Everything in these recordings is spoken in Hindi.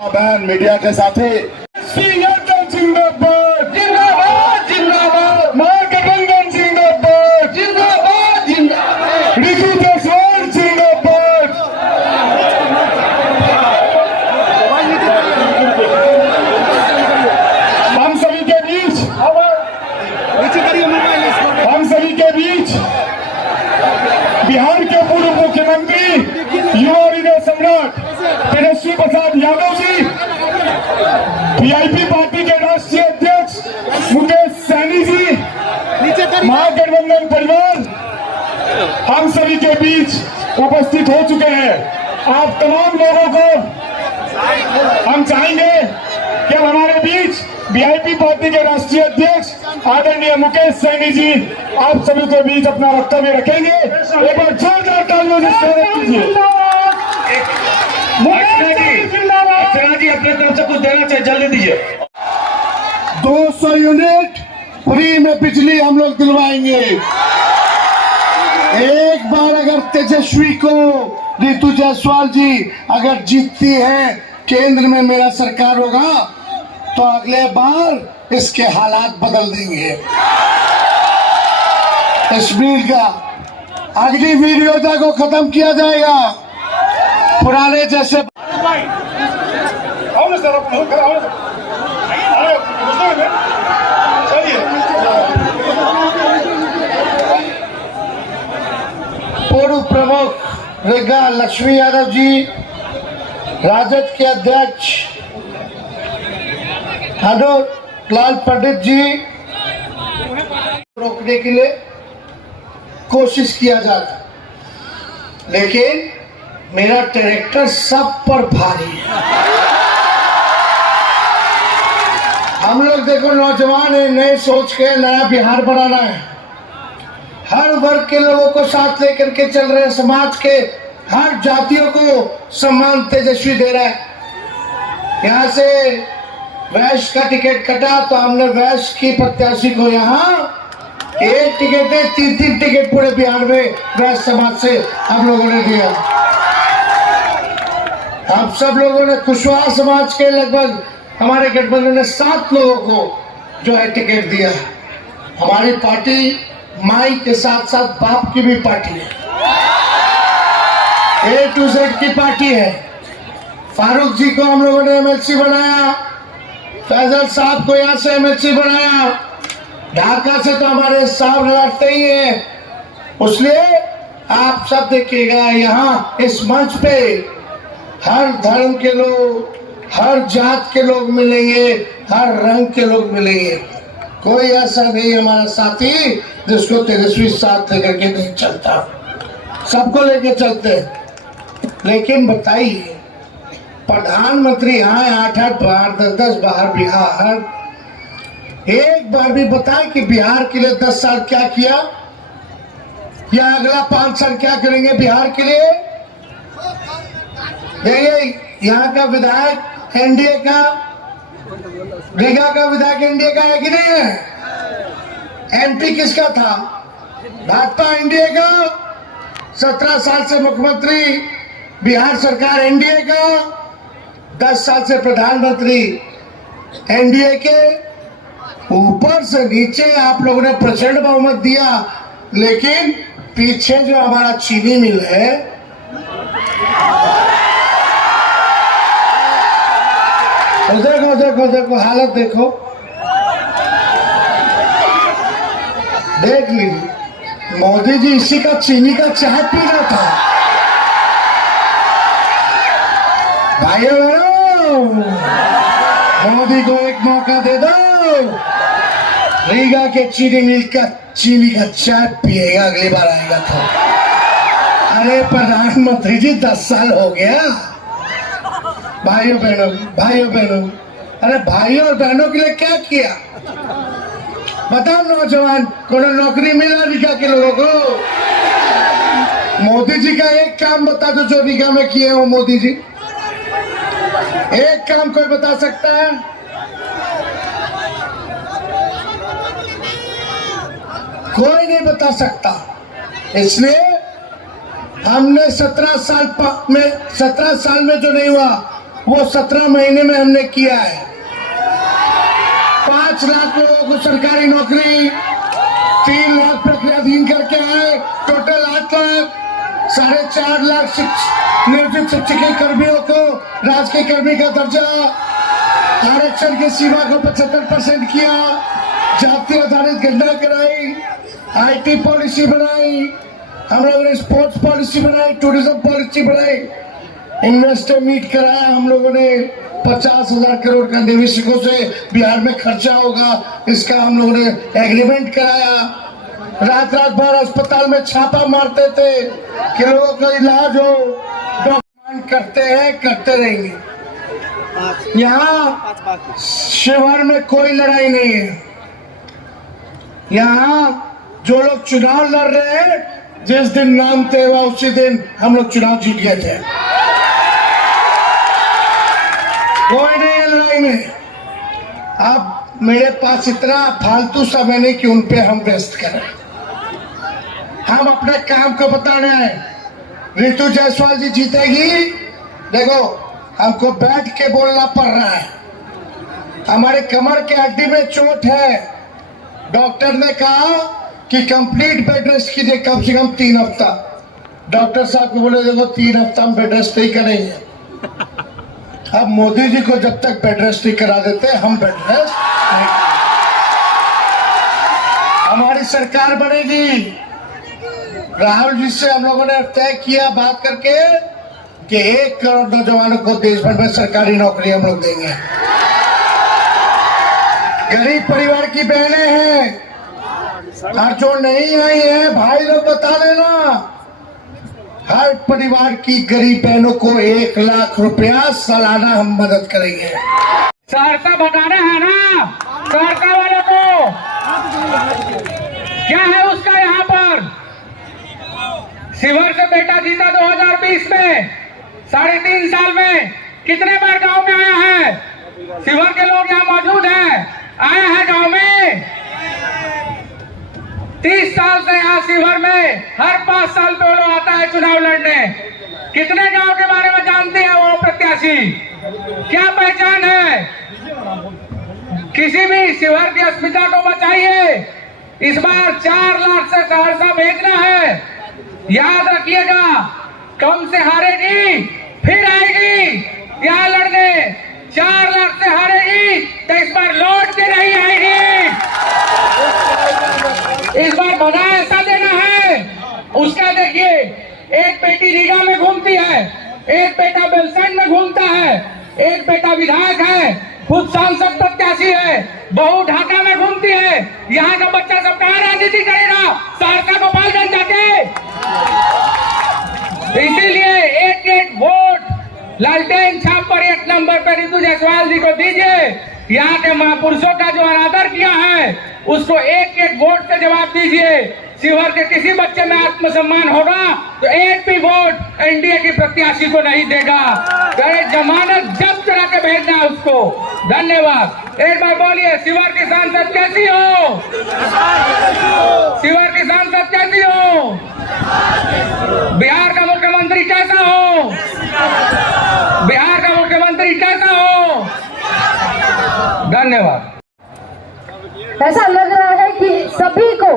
बहन मीडिया के साथी जिंदाबाद जिंदाबाद जिंदाबाद, महागठबंधन जिंदाबाद जिंदाबाद जिंदाबाद, ऋतु जायसवाल जिंदाबाद। हम सभी के बीच बिहार के पूर्व मुख्यमंत्री युवा हृदय सम्राट तेजस्वी प्रसाद यादव जी, वीआईपी पार्टी के राष्ट्रीय अध्यक्ष मुकेश सहनी जी, महागठबंधन परिवार हम सभी के बीच उपस्थित हो चुके हैं। आप तमाम लोगों को हम चाहेंगे कि हमारे बीच वीआईपी पार्टी के राष्ट्रीय अध्यक्ष आदरणीय मुकेश सहनी जी आप सभी के बीच अपना वक्तव्य रखेंगे। एक बार जोरदार तालियों से स्वागत कीजिए। अर्चना जी अपने तरफ से कुछ देना चाहिए, जल्दी दीजिए। 200 यूनिट फ्री में बिजली हम लोग दिलवाएंगे। एक बार अगर तेजस्वी को ऋतु जायसवाल जी अगर जीतती है, केंद्र में मेरा सरकार होगा, तो अगले बार इसके हालात बदल देंगे। कश्मीर का अगली वीडियोता को खत्म किया जाएगा। पुराने जैसे पूर्व प्रमुख रेखा लक्ष्मी यादव जी, राजद के अध्यक्ष अनुप लाल पंडित जी, रोकने के लिए कोशिश किया जाता, लेकिन मेरा ट्रैक्टर सब पर भारी है। हम लोग देखो नौजवान है, नए सोच के नया बिहार बनाना है। हर वर्ग के लोगों को साथ लेकर के चल रहे हैं, समाज के हर जातियों को सम्मान तेजस्वी दे रहा है। यहाँ से वैश्य का टिकट कटा तो हमने वैश्य की प्रत्याशी को यहाँ एक टिकट है, 3 टिकट पूरे बिहार में वैश्य समाज से हम लोगों ने दिया। हम सब लोगों ने कुशवाहा समाज के लगभग हमारे गठबंधन ने 7 लोगों को जो है टिकट दिया। हमारी पार्टी माई के साथ साथ बाप की भी पार्टी है, A to Z की पार्टी है। फारूक जी को हम लोगों ने एमएलसी बनाया, फैजल साहब को यहाँ से एमएलसी बनाया, ढाका से तो हमारे साहब लड़ते ही हैं। इसलिए आप सब देखिएगा यहाँ इस मंच पे हर धर्म के लोग, हर जात के लोग मिलेंगे, हर रंग के लोग मिलेंगे। कोई ऐसा नहीं हमारा साथी जिसको तेजस्वी साथ लेकर के नहीं चलता, सबको लेके चलते। लेकिन बताइए, प्रधानमंत्री यहाँ 8-8 बार 10-10 बार बिहार, एक बार भी बताए कि बिहार के लिए 10 साल क्या किया या अगला 5 साल क्या करेंगे बिहार के लिए। देखिए यहाँ का विधायक एनडीए का, रीगा का विधायक एनडीए का है कि नहीं है? एमपी किसका था? भाजपा एनडीए का। 17 साल से मुख्यमंत्री बिहार सरकार एनडीए का, 10 साल से प्रधानमंत्री एनडीए के। ऊपर से नीचे आप लोगों ने प्रचंड बहुमत दिया, लेकिन पीछे जो हमारा चीनी मिल है, देखो देखो देखो हालत देखो, देख लीजिए। मोदी जी इसी का चीनी का चाय पी रहा था। भाइयों बहनों, मोदी को एक मौका दे दो, रीगा के चीनी मिल का चीनी का चाय पिएगा, अगली बार आएगा तो। अरे प्रधानमंत्री जी 10 साल हो गया। भाइयों बहनों, अरे भाइयों और बहनों के लिए क्या किया बताओ। नौजवान को नौकरी मिला रीगा के लोगों को? मोदी जी का एक काम बता दो जो रीगा में किए हो। मोदी जी एक काम कोई बता सकता है? कोई नहीं बता सकता। इसलिए हमने 17 साल में जो नहीं हुआ, वो 17 महीने में हमने किया है। 5 लाख लोगों को सरकारी नौकरी, 3 लाख प्रक्रियाधीन करके आए, टोटल 8 लाख, 4.5 लाख नियोजित शिक्षकीय कर्मियों को राजकीय कर्मी का दर्जा, आरक्षण की सीमा को 75% किया, जाति आधारित गणना कराई, IT पॉलिसी बनाई, हम लोगों ने स्पोर्ट्स पॉलिसी बनाई, टूरिज्म पॉलिसी बनाई, इन्वेस्टर मीट कराया। हम लोगों ने 50,000 करोड़ का निवेशकों से बिहार में खर्चा होगा, इसका हम लोगों ने एग्रीमेंट कराया। रात भर अस्पताल में छापा मारते थे कि लोगों का इलाज हो, डॉक्टर करते हैं, करते रहेंगे। यहाँ शिवहर में कोई लड़ाई नहीं है। यहाँ जो लोग चुनाव लड़ रहे हैं, जिस दिन नाम तय हुआ उसी दिन हम लोग चुनाव जीत गए थे। कोई नहीं है लड़ाई में। अब मेरे पास इतना फालतू समय नहीं कि उन पे हम व्यस्त करें। हम अपने काम को बताना है। रितु जायसवाल जी जीतेगी। देखो, हमको बैठ के बोलना पड़ रहा है। हमारे कमर के हड्डी में चोट है। डॉक्टर ने कहा कि कंप्लीट बेड रेस्ट कीजिए, कम से कम 3 हफ्ता। डॉक्टर साहब को बोले देखो 3 हफ्ता हम बेड रेस्ट नहीं करेंगे। अब मोदी जी को जब तक बेड रेस्ट नहीं करा देते हम बेड रेस्ट नहीं करेंगे। हमारी सरकार बनेगी। राहुल जी से हम लोगों ने तय किया बात करके कि 1 करोड़ नौजवानों को देश भर में सरकारी नौकरी हम लोग देंगे। गरीब परिवार की बहनें हैं और जो नहीं आई है भाई लोग बता देना, हर परिवार की गरीब बहनों को 1 लाख रुपया सालाना हम मदद करेंगे। सहरसा बताना है ना सहरसा वालों को, क्या है उसका यहाँ पर। शिवहर से बेटा जीता 2020 में, 3.5 साल में कितने बार गांव में आया है। शिवहर के लोग यहाँ मौजूद हैं, आए हैं गांव में। 30 साल से यहाँ शिवहर में हर 5 साल पे वो लोग आता है चुनाव लड़ने। कितने गांव के बारे में जानते हैं वो प्रत्याशी, क्या पहचान है। किसी भी शिवहर की अस्मिता को बचाइए। इस बार 4 लाख से सहरसा भेजना है। याद रखिएगा, कम से हारेगी फिर आएगी यहाँ लड़ने। 4 लाख से हारेगी तो इस बार लौट के नहीं आएगी। इस बार बधा ऐसा देना है उसका। देखिए, एक बेटी रीगा में घूमती है, एक बेटा बेलसंड में घूमता है, एक बेटा विधायक है, खुद सांसद प्रत्याशी है, बहू ढाका में घूमती है। यहाँ का बच्चा सब कहाँ राजनीति करेगा, सहरसा गोपालगंज जाके। इसीलिए एक वोट लालटेन छाप पर 1 नंबर पर रितु जायसवाल जी को दीजिए। यहाँ के महापुरुषों का जो अनादर किया है उसको 1 वोट से जवाब दीजिए। शिवहर के किसी बच्चे में आत्मसम्मान होगा तो 1 भी वोट एनडीए की प्रत्याशी को नहीं देगा। जमानत जब्त करा के भेजना है उसको। धन्यवाद। एक बार बोलिए, शिवहर की सांसद कैसी हो, शिवहर की सांसद कैसी हो, बिहार का मुख्यमंत्री कैसा हो, बिहार का मुख्यमंत्री कैसा हो। धन्यवाद। ऐसा लग रहा है कि सभी को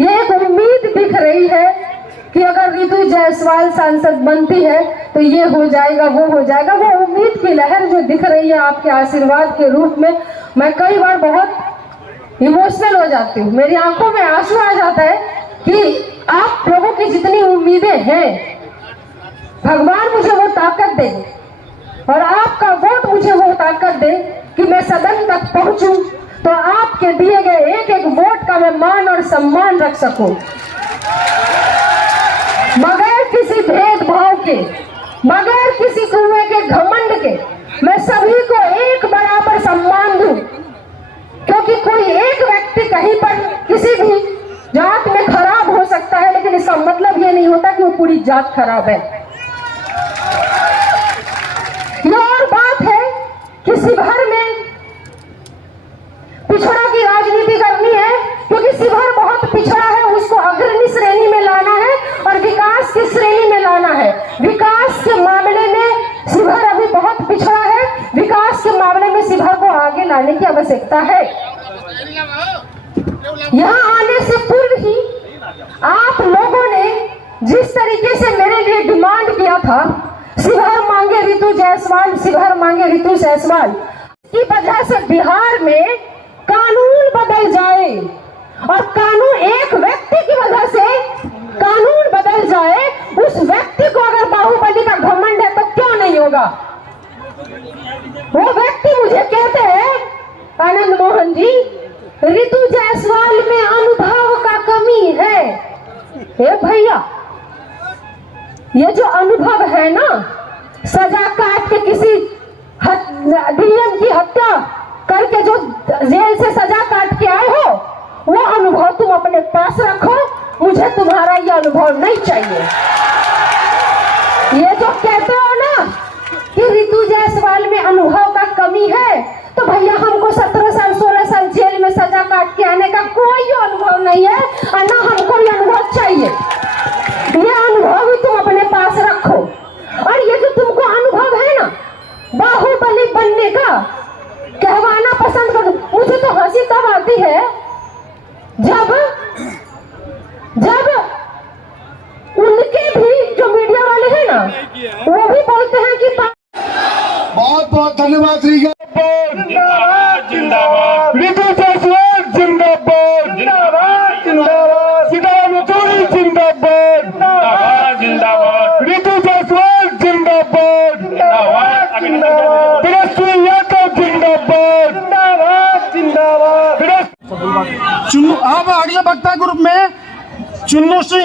ये एक उम्मीद दिख रही है कि अगर रितु जायसवाल सांसद बनती है तो ये हो जाएगा, वो हो जाएगा। वो उम्मीद की लहर जो दिख रही है आपके आशीर्वाद के रूप में, मैं कई बार बहुत इमोशनल हो जाती हूँ। मेरी आंखों में आंसू आ जाता है कि आप लोगों की जितनी उम्मीदें हैं, भगवान मुझे वो ताकत दे और आपका वोट मुझे वो ताकत दे कि मैं सदन तक पहुंचूं, तो आपके दिए गए 1 वोट का मैं मान और सम्मान रख सकूं, बगैर किसी भेदभाव के, बगैर किसी कुएं के घमंड के। मैं सभी को एक बराबर सम्मान दूं, क्योंकि कोई एक व्यक्ति कहीं पर किसी भी जात में खराब हो सकता है, लेकिन इसका मतलब ये नहीं होता कि वो पूरी जात खराब है। ये और बात है कि शिवहर में पिछड़ा की राजनीति करनी है, क्योंकि शिवहर बहुत पिछड़ा है, उसको अग्रणी श्रेणी में लाना है और विकास की श्रेणी में लाना है। विकास के मामले में शिवहर अभी बहुत पिछड़ा लाने की आवश्यकता है। यहाँ आने से पूर्व ही आप लोगों ने जिस तरीके से मेरे लिए डिमांड किया था, शिवहर मांगे रितु जायसवाल, शिवहर मांगे रितु जायसवाल, की वजह से बिहार में कानून बदल जाए और कानून एक व्यक्ति की वजह से कानून बदल जाए, उस व्यक्ति को अगर बाहुबली का घमंड है तो क्यों नहीं होगा। वो व्यक्ति मुझे कहते हैं, आनंद मोहन जी, रितु जायसवाल में अनुभव का कमी है। हे भैया, ये जो अनुभव है ना, सजा काट के किसी डीएम की हत्या करके जो जेल से सजा काट के आए हो, वो अनुभव तुम अपने पास रखो, मुझे तुम्हारा ये अनुभव नहीं चाहिए। ये जो कहते हो ना कि रितु जायसवाल में अनुभव का कमी है, तो भैया हमको 17 साल 16 साल जेल में सजा काट के आने का कोई अनुभव नहीं है और ना हमको ये अनुभव चाहिए। ये अनुभव भी तुम अपने पास रखो। और ये जो तुमको अनुभव है ना बाहुबली बनने का, कहवाना पसंद करो। मुझे तो हंसी तब आती है जब उनके भी जो मीडिया वाले हैं ना, वो भी बोलते हैं कि बहुत बहुत धन्यवाद जिंदाबाद जिंदाबाद, रितु जायसवाल जिंदाबाद जिंदाबाद जिंदाबाद, सीताराम येचुरी जिंदाबाद जिंदाबाद जिंदाबाद, रितु जायसवाल जिंदाबाद जिंदाबाद जिंदाबाद, तेजस्वी यादव जिंदाबाद जिंदाबाद जिंदाबाद। अब अगले वक्ता ग्रुप में चुन्नू सिंह।